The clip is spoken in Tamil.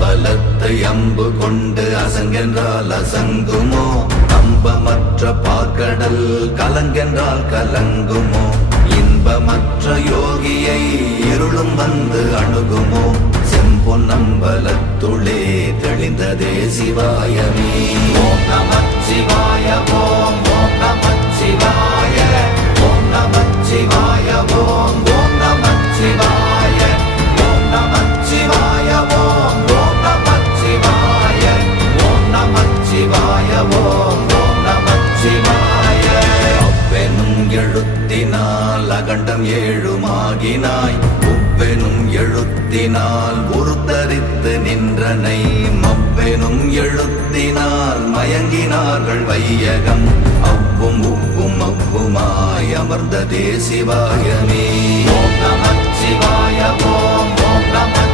அம்பலத்தை அம்பு கொண்டு அசங்கென்றால் அசங்குமோ? கம்பமற்ற பார்க்கடல் கலங்கென்றால் கலங்குமோ? இன்பமற்ற யோகியை இருளும் வந்து அணுகுமோ? செம்பொன்னம்பலத்துளே தெளிந்ததே சிவாயமே. ஓம் நமச்சிவாய ஓம் ஓம் நமச்சிவாய ஓம் நமச்சிவாய ஓம் ஓம் நமச்சிவாய ஓம் நமச்சிவாய ஓம் ஓம் நமச்சிவாய ஓம் நமச்சிவாய ஓம் ஓம் நமச்சிவாய. அவ்வெனும் எழுத்தினால் அகண்டம் ஏழுமாகினாய், உவ்வெனும் எழுத்தினால் உருத்தரித்து நின்றனை, மவ்வெனும் எழுத்தினால் மயங்கினார்கள் வையகம், அவ்வும் உவ்வும் அவ்வுமாய் அமர்ந்ததே சிவாயமே. ஓம் நமச்சிவாய ஓம் ஓம் நம